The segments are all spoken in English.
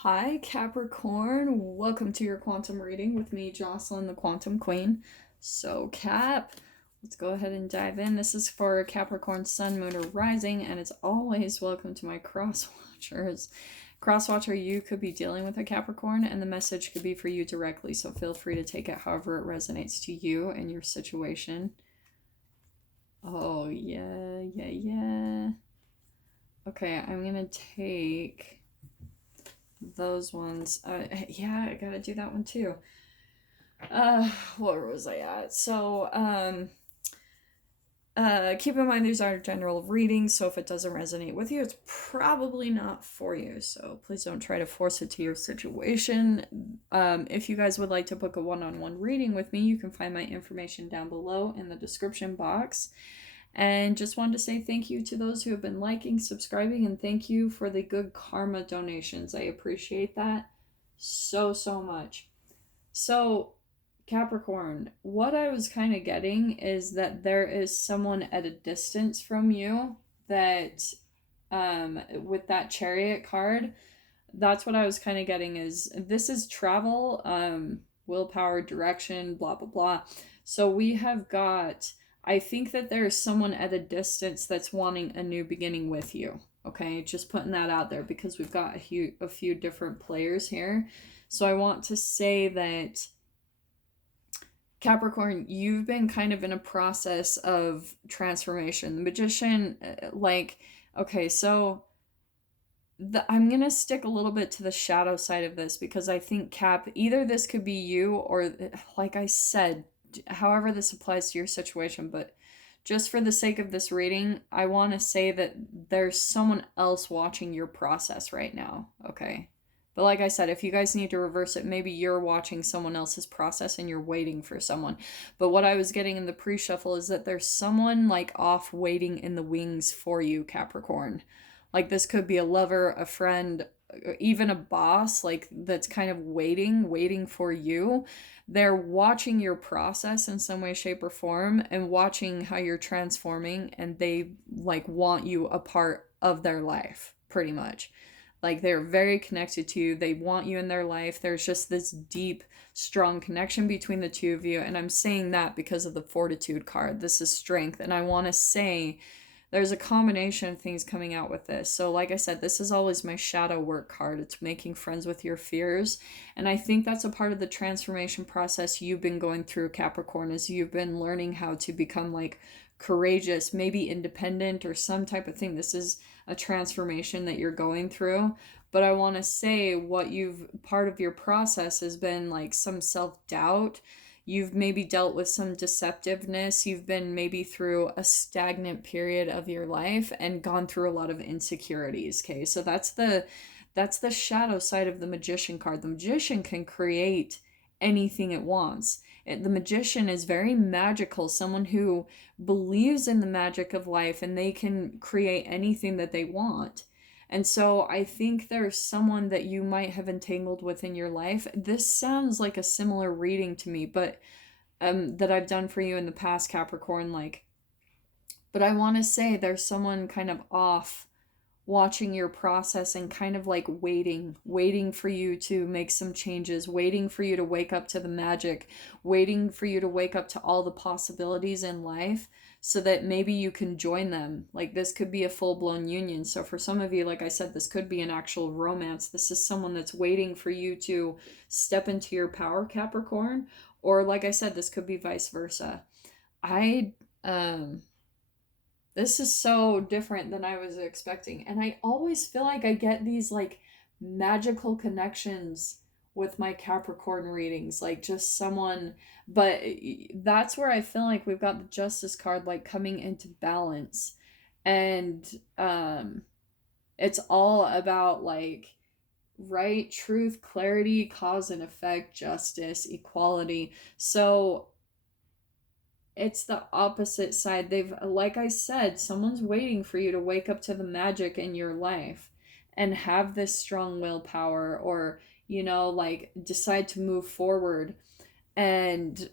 Hi, Capricorn. Welcome to your quantum reading with me, Jocelyn, the Quantum Queen. So, Cap, let's go ahead and dive in. This is for Capricorn, Sun, Moon, or Rising, and as always, welcome to my cross watchers. Cross watcher, you could be dealing with a Capricorn, and the message could be for you directly, so feel free to take it however it resonates to you and your situation. Oh, yeah. Okay, I'm gonna take those ones. Yeah, I gotta do that one too. Where was I at? Keep in mind these are general readings, so if it doesn't resonate with you, it's probably not for you. So please don't try to force it to your situation. If you guys would like to book a one-on-one reading with me, you can find my information down below in the description box. And just wanted to say thank you to those who have been liking, subscribing, and thank you for the good karma donations. I appreciate that so much. So, Capricorn, what I was kind of getting is that there is someone at a distance from you that, with that Chariot card, that's what I was kind of getting is this is travel, willpower, direction, blah, blah, blah. So we have got, I think that there's someone at a distance that's wanting a new beginning with you. Okay, just putting that out there because we've got a few different players here. So I want to say that Capricorn, you've been kind of in a process of transformation. The Magician, okay, so I'm gonna stick a little bit to the shadow side of this because I think Cap, either this could be you or, like I said, however this applies to your situation, but just for the sake of this reading, I want to say that there's someone else watching your process right now, okay? But like I said, if you guys need to reverse it, maybe you're watching someone else's process and you're waiting for someone. But what I was getting in the pre-shuffle is that there's someone like off waiting in the wings for you, Capricorn. Like this could be a lover, a friend, even a boss, like that's kind of waiting for you. They're watching your process in some way, shape, or form and watching how you're transforming, and they like want you a part of their life, pretty much. Like they're very connected to you. They want you in their life. There's just this deep, strong connection between the two of you. And I'm saying that because of the Fortitude card. This is strength. And I want to say there's a combination of things coming out with this. So, like I said, this is always my shadow work card. It's making friends with your fears. And I think that's a part of the transformation process you've been going through, Capricorn, is you've been learning how to become like courageous, maybe independent or some type of thing. This is a transformation that you're going through. But I want to say what you've part of your process has been like some self doubt. You've maybe dealt with some deceptiveness. You've been maybe through a stagnant period of your life and gone through a lot of insecurities. Okay, so that's the shadow side of the Magician card. The Magician can create anything it wants. The Magician is very magical, someone who believes in the magic of life and they can create anything that they want. And so I think there's someone that you might have entangled with in your life. This sounds like a similar reading to me, but that I've done for you in the past, Capricorn. But I want to say there's someone kind of off watching your process and kind of like waiting for you to make some changes, waiting for you to wake up to the magic, waiting for you to wake up to all the possibilities in life so that maybe you can join them. Like this could be a full-blown union. So for some of you, like I said, this could be an actual romance. This is someone that's waiting for you to step into your power, Capricorn. Or like I said, this could be vice versa. I This is so different than I was expecting. And I always feel like I get these like magical connections with my Capricorn readings, like just someone, but that's where I feel like we've got the Justice card like coming into balance. And it's all about like right, truth, clarity, cause and effect, justice, equality. So it's the opposite side. They've, like I said, someone's waiting for you to wake up to the magic in your life and have this strong willpower or, like decide to move forward. And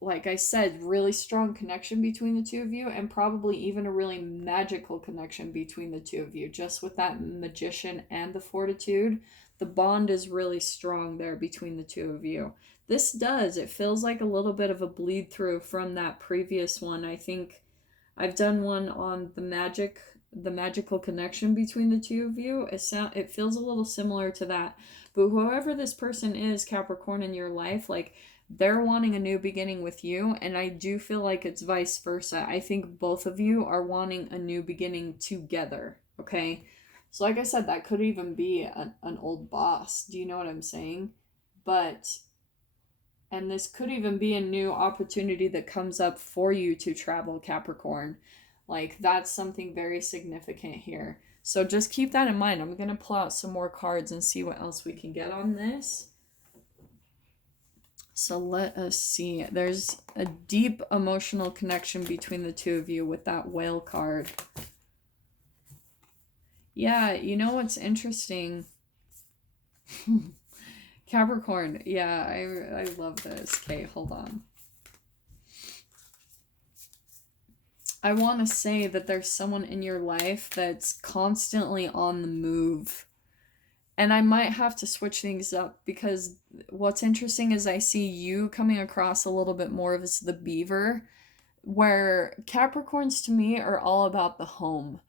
like I said, really strong connection between the two of you, and probably even a really magical connection between the two of you, just with that Magician and the Fortitude. The bond is really strong there between the two of you. It feels like a little bit of a bleed through from that previous one. I think I've done one on the magical connection between the two of you. It feels a little similar to that. But whoever this person is, Capricorn, in your life, like, they're wanting a new beginning with you, and I do feel like it's vice versa. I think both of you are wanting a new beginning together, okay? So like I said, that could even be an old boss. Do you know what I'm saying? But, and this could even be a new opportunity that comes up for you to travel, Capricorn. Like, that's something very significant here. So just keep that in mind. I'm going to pull out some more cards and see what else we can get on this. So let us see. There's a deep emotional connection between the two of you with that whale card. Yeah, you know what's interesting? Capricorn. Yeah, I love this. Okay, hold on. I want to say that there's someone in your life that's constantly on the move. And I might have to switch things up, because what's interesting is I see you coming across a little bit more as the beaver, where Capricorns to me are all about the home.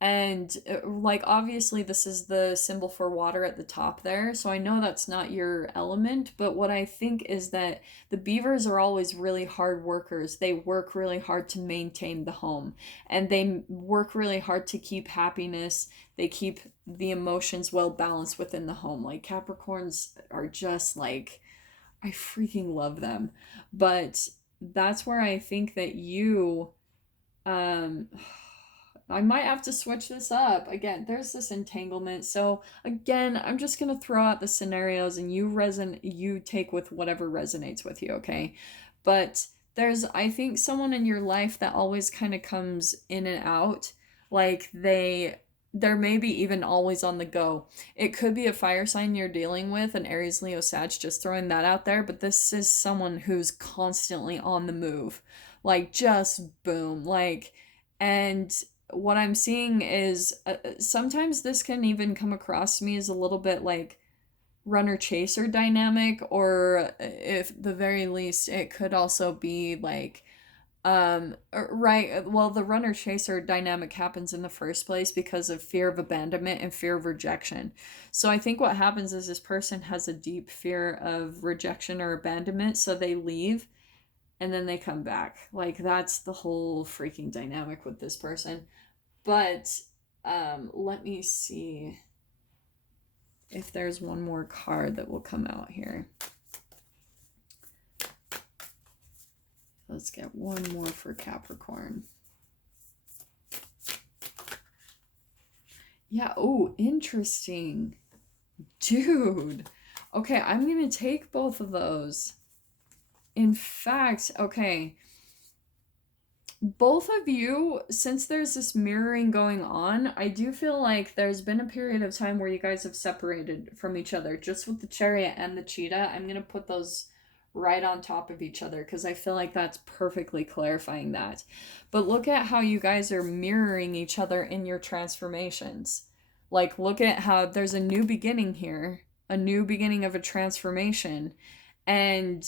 And like, obviously this is the symbol for water at the top there, so I know that's not your element, but what I think is that the beavers are always really hard workers. They work really hard to maintain the home, and they work really hard to keep happiness. They keep the emotions well balanced within the home. Like, Capricorns are just like, I freaking love them. But that's where I think that you I might have to switch this up. Again, there's this entanglement. So again, I'm just going to throw out the scenarios, and you take with whatever resonates with you, okay? But there's, I think, someone in your life that always kind of comes in and out. Like, they're maybe even always on the go. It could be a fire sign you're dealing with, an Aries, Leo, Sag, just throwing that out there, but this is someone who's constantly on the move. Like, just boom. Like, and what I'm seeing is sometimes this can even come across to me as a little bit like runner chaser dynamic, or if the very least it could also be like right, well, the runner chaser dynamic happens in the first place because of fear of abandonment and fear of rejection. So I think what happens is this person has a deep fear of rejection or abandonment, so they leave and then they come back. Like, that's the whole freaking dynamic with this person. But let me see if there's one more card that will come out here. Let's get one more for Capricorn. Yeah, oh, interesting. Dude. Okay, I'm going to take both of those. In fact, okay, both of you, since there's this mirroring going on, I do feel like there's been a period of time where you guys have separated from each other, just with the Chariot and the Cheetah. I'm going to put those right on top of each other because I feel like that's perfectly clarifying that. But look at how you guys are mirroring each other in your transformations. Like, look at how there's a new beginning here, a new beginning of a transformation, and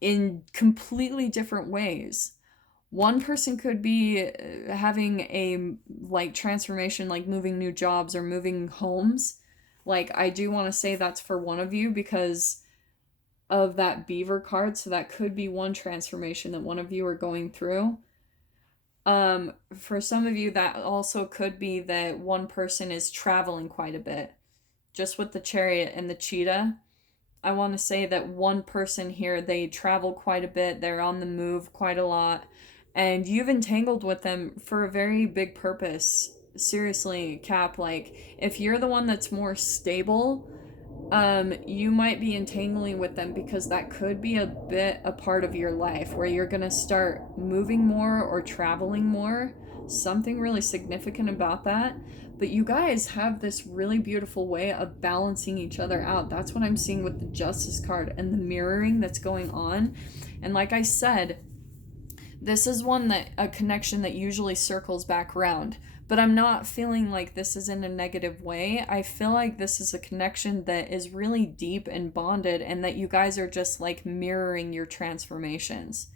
in completely different ways. One person could be having a like transformation, like moving new jobs or moving homes. Like, I do want to say that's for one of you because of that beaver card. So that could be one transformation that one of you are going through. For some of you, that also could be that one person is traveling quite a bit. Just with the Chariot and the Cheetah, I want to say that one person here, they travel quite a bit. They're on the move quite a lot. And you've entangled with them for a very big purpose. Seriously, Cap, like, if you're the one that's more stable, you might be entangling with them because that could be a part of your life where you're going to start moving more or traveling more. Something really significant about that. But you guys have this really beautiful way of balancing each other out. That's what I'm seeing with the Justice card and the mirroring that's going on. And like I said, this is a connection that usually circles back around. but I'm not feeling like this is in a negative way. I feel like this is a connection that is really deep and bonded, and that you guys are just like mirroring your transformations.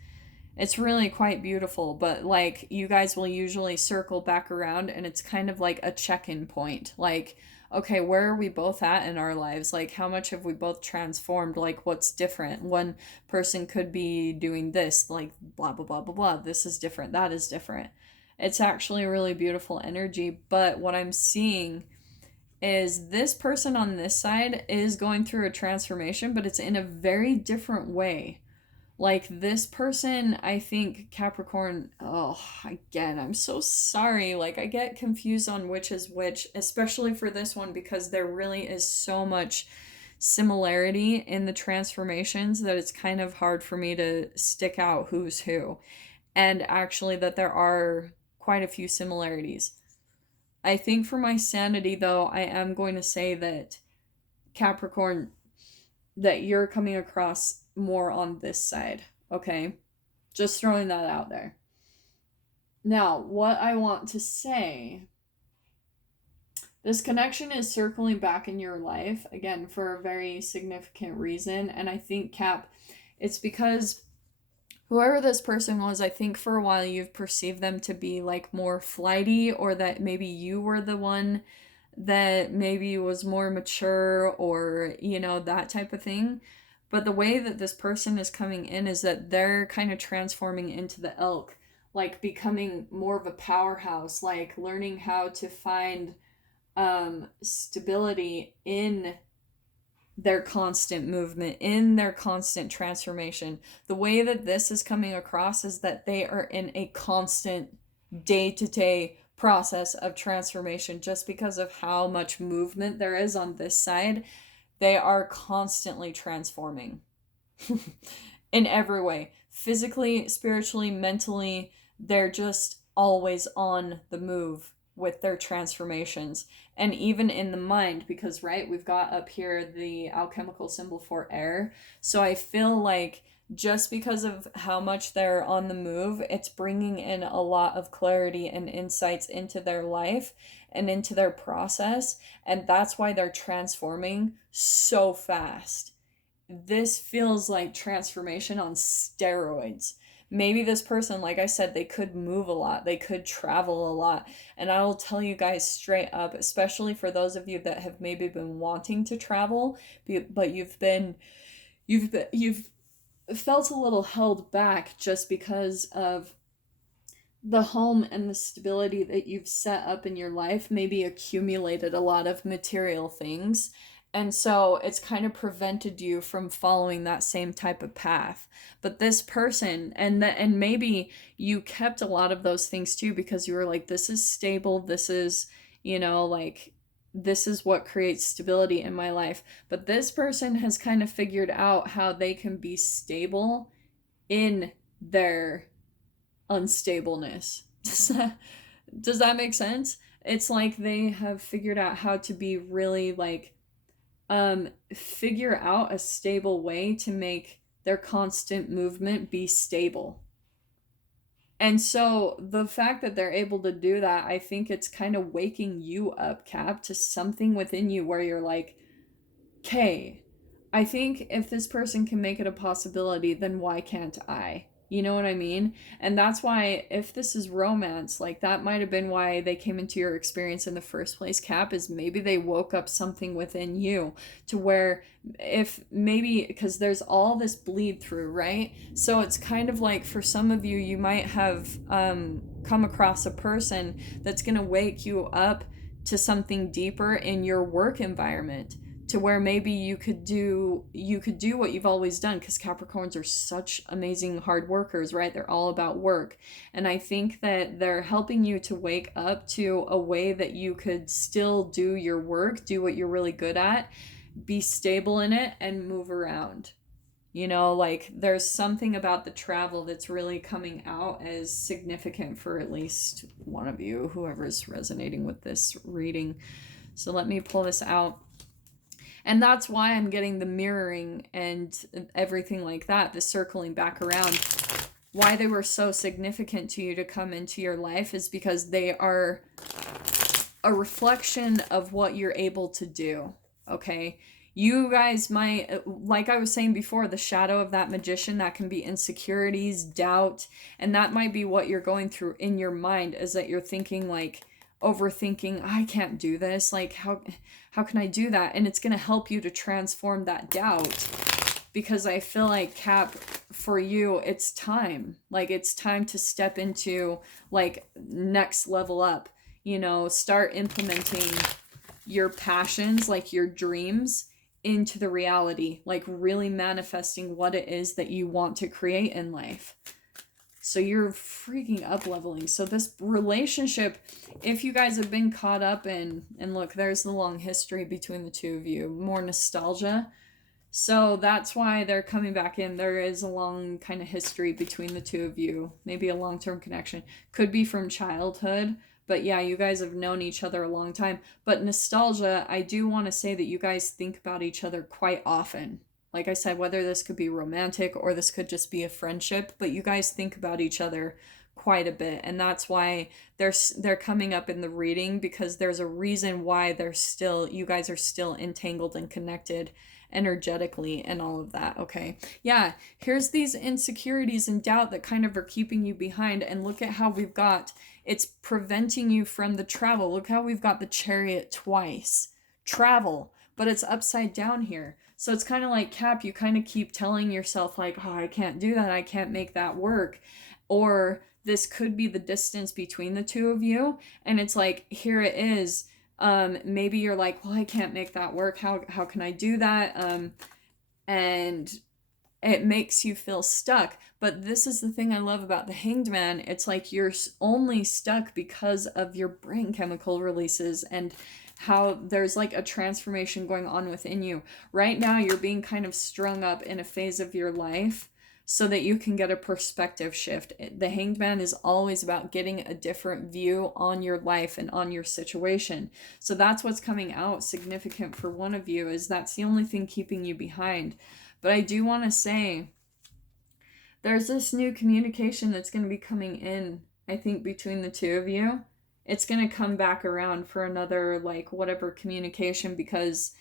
It's really quite beautiful, but like you guys will usually circle back around, and it's kind of like a check-in point. Like, okay, where are we both at in our lives? Like, how much have we both transformed? Like, what's different? One person could be doing this, like, blah, blah, blah, blah, blah. This is different. That is different. It's actually a really beautiful energy. But what I'm seeing is this person on this side is going through a transformation, but it's in a very different way. Like this person, I think Capricorn, oh, again, I'm so sorry. Like I get confused on which is which, especially for this one, because there really is so much similarity in the transformations that it's kind of hard for me to stick out who's who. And actually, that there are quite a few similarities. I think for my sanity, though, I am going to say that Capricorn, that you're coming across more on this side, okay? Just throwing that out there. Now, what I want to say, this connection is circling back in your life, again, for a very significant reason. And I think, Cap, it's because whoever this person was, I think for a while you've perceived them to be like more flighty, or that maybe you were the one that maybe was more mature, or, you know, that type of thing. But the way that this person is coming in is that they're kind of transforming into the elk, like becoming more of a powerhouse, like learning how to find stability in their constant movement, in their constant transformation. The way that this is coming across is that they are in a constant day-to-day process of transformation. Just because of how much movement there is on this side, they are constantly transforming in every way, physically, spiritually, mentally. They're just always on the move with their transformations. And even in the mind, because right, we've got up here the alchemical symbol for air. So I feel like just because of how much they're on the move, it's bringing in a lot of clarity and insights into their life and into their process. And that's why they're transforming so fast. This feels like transformation on steroids. Maybe this person, like I said, they could move a lot, they could travel a lot. And I will tell you guys straight up, especially for those of you that have maybe been wanting to travel, but you've felt a little held back just because of the home and the stability that you've set up in your life, maybe accumulated a lot of material things. And so it's kind of prevented you from following that same type of path. But this person, and maybe you kept a lot of those things too, because you were like, this is stable, this is, you know, like, this is what creates stability in my life. But this person has kind of figured out how they can be stable in their unstableness. Does that make sense? It's like they have figured out how to be really like figure out a stable way to make their constant movement be stable. And so the fact that they're able to do that, I think it's kind of waking you up, Cap, to something within you where you're like, okay, I think if this person can make it a possibility, then why can't I? You know what I mean? And that's why, if this is romance, like that might have been why they came into your experience in the first place, Cap, is maybe they woke up something within you to where, if maybe, because there's all this bleed through, right? So it's kind of like for some of you, you might have come across a person that's going to wake you up to something deeper in your work environment, to where maybe you could do what you've always done, because Capricorns are such amazing hard workers, right? They're all about work. And I think that they're helping you to wake up to a way that you could still do your work, do what you're really good at, be stable in it, and move around. You know, like there's something about the travel that's really coming out as significant for at least one of you, whoever's resonating with this reading. So let me pull this out. And that's why I'm getting the mirroring and everything like that, the circling back around. Why they were so significant to you to come into your life is because they are a reflection of what you're able to do. Okay, you guys might, like I was saying before, the shadow of that magician, that can be insecurities, doubt, and that might be what you're going through in your mind, is that you're thinking like, overthinking, I can't do this, like how can I do that? And it's going to help you to transform that doubt, because I feel like, Cap, for you, it's time. Like, it's time to step into, like, next level up, start implementing your passions, like your dreams, into the reality, like really manifesting what it is that you want to create in life. So you're freaking up leveling. So this relationship, if you guys have been caught up in, and look, there's the long history between the two of you, more nostalgia. So that's why they're coming back in. There is a long kind of history between the two of you, maybe a long-term connection. Could be from childhood, but yeah, you guys have known each other a long time. But nostalgia, I do want to say that you guys think about each other quite often. Like I said, whether this could be romantic or this could just be a friendship, but you guys think about each other quite a bit, and that's why they're coming up in the reading, because there's a reason why you guys are still entangled and connected energetically and all of that. Okay, yeah, here's these insecurities and doubt that kind of are keeping you behind, and look at how it's preventing you from the travel. Look how we've got the Chariot twice. Travel, but it's upside down here. So it's kind of like, Cap, you kind of keep telling yourself like, oh, I can't do that, I can't make that work. Or this could be the distance between the two of you, and it's like, here it is. Maybe you're like, well, I can't make that work, how can I do that? And it makes you feel stuck. But this is the thing I love about the Hanged Man. It's like you're only stuck because of your brain chemical releases, and how there's like a transformation going on within you. Right now, you're being kind of strung up in a phase of your life so that you can get a perspective shift. The Hanged Man is always about getting a different view on your life and on your situation. So that's what's coming out significant for one of you, is that's the only thing keeping you behind. But I do want to say, there's this new communication that's going to be coming in, I think, between the two of you. It's going to come back around for another, like, whatever communication, because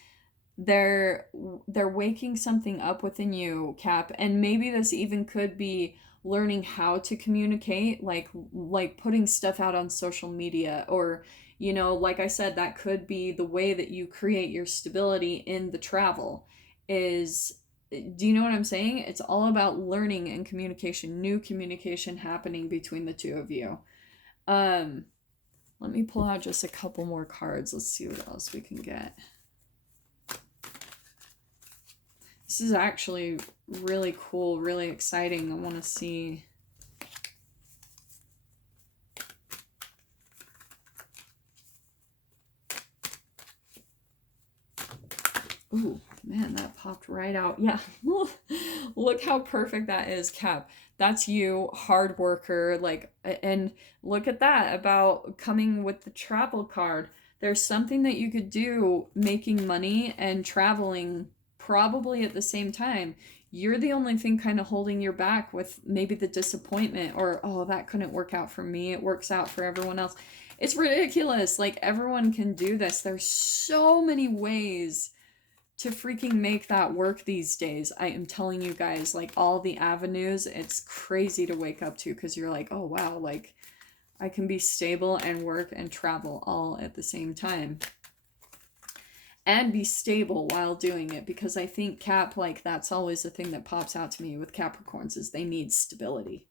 they're waking something up within you, Cap. And maybe this even could be learning how to communicate, like putting stuff out on social media, or like I said, that could be the way that you create your stability in the travel. Do you know what I'm saying? It's all about learning and communication, new communication happening between the two of you. Let me pull out just a couple more cards. Let's see what else we can get. This is actually really cool, really exciting. I want to see. Ooh, man, that popped right out. Yeah, look how perfect that is, Cap. That's you, hard worker, like, and look at that about coming with the travel card. There's something that you could do, making money and traveling probably at the same time. You're the only thing kind of holding your back with maybe the disappointment, or, oh, that couldn't work out for me, it works out for everyone else. It's ridiculous. Like, everyone can do this. There's so many ways to freaking make that work these days. I am telling you guys, like, all the avenues, it's crazy to wake up to, because you're like, oh wow, like, I can be stable and work and travel all at the same time. And be stable while doing it, because I think, Cap, like, that's always the thing that pops out to me with Capricorns, is they need stability.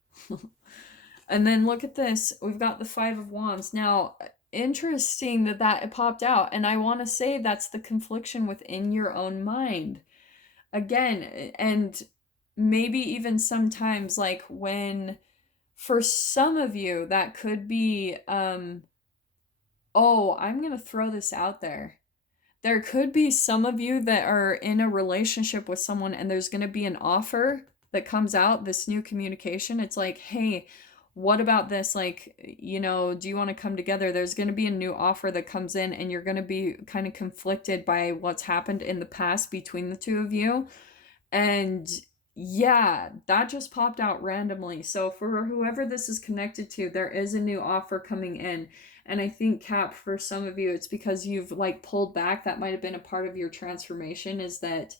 And then look at this. We've got the Five of Wands. Now, interesting that it popped out, and I want to say that's the confliction within your own mind again. And maybe even sometimes, like, when, for some of you, that could be oh, I'm gonna throw this out there. There could be some of you that are in a relationship with someone, and there's going to be an offer that comes out, this new communication. It's like, hey, what about this? Like, do you want to come together? There's going to be a new offer that comes in, and you're going to be kind of conflicted by what's happened in the past between the two of you. And yeah, that just popped out randomly. So for whoever this is connected to, there is a new offer coming in. And I think, Cap, for some of you, it's because you've like pulled back. That might have been a part of your transformation, is that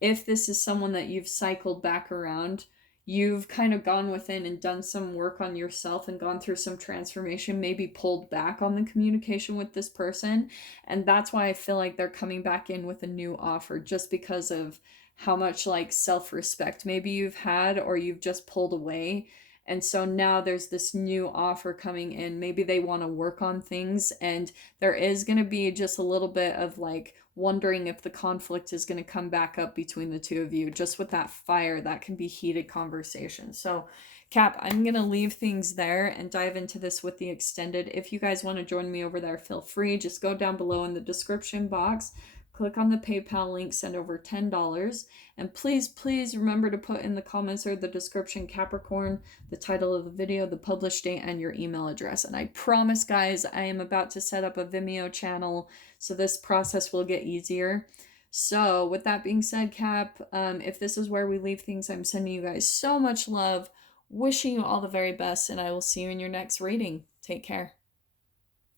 if this is someone that you've cycled back around, you've kind of gone within and done some work on yourself and gone through some transformation, maybe pulled back on the communication with this person. And that's why I feel like they're coming back in with a new offer, just because of how much like self-respect maybe you've had, or you've just pulled away. And so now there's this new offer coming in. Maybe they want to work on things, and there is going to be just a little bit of like wondering if the conflict is going to come back up between the two of you. Just with that fire, that can be heated conversation. So, Cap, I'm going to leave things there and dive into this with the extended. If you guys want to join me over there, feel free. Just go down below in the description box, click on the PayPal link, send over $10. And please remember to put in the comments or the description Capricorn, the title of the video, the published date, and your email address. And I promise, guys, I am about to set up a Vimeo channel, so this process will get easier. So with that being said, Cap, if this is where we leave things, I'm sending you guys so much love, wishing you all the very best, and I will see you in your next reading. Take care.